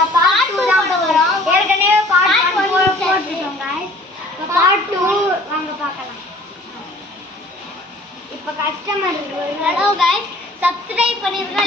நம்ம பார்ட் 2 தான் போறோம். ஏற்கனவே பார்ட் 1 போட்டுட்டோம் गाइस. பார்ட் 2 வாங்க பார்க்கலாம். இப்ப கஸ்டமர் ஹலோ गाइस, சப்ஸ்கிரைப் பண்ணிருங்க.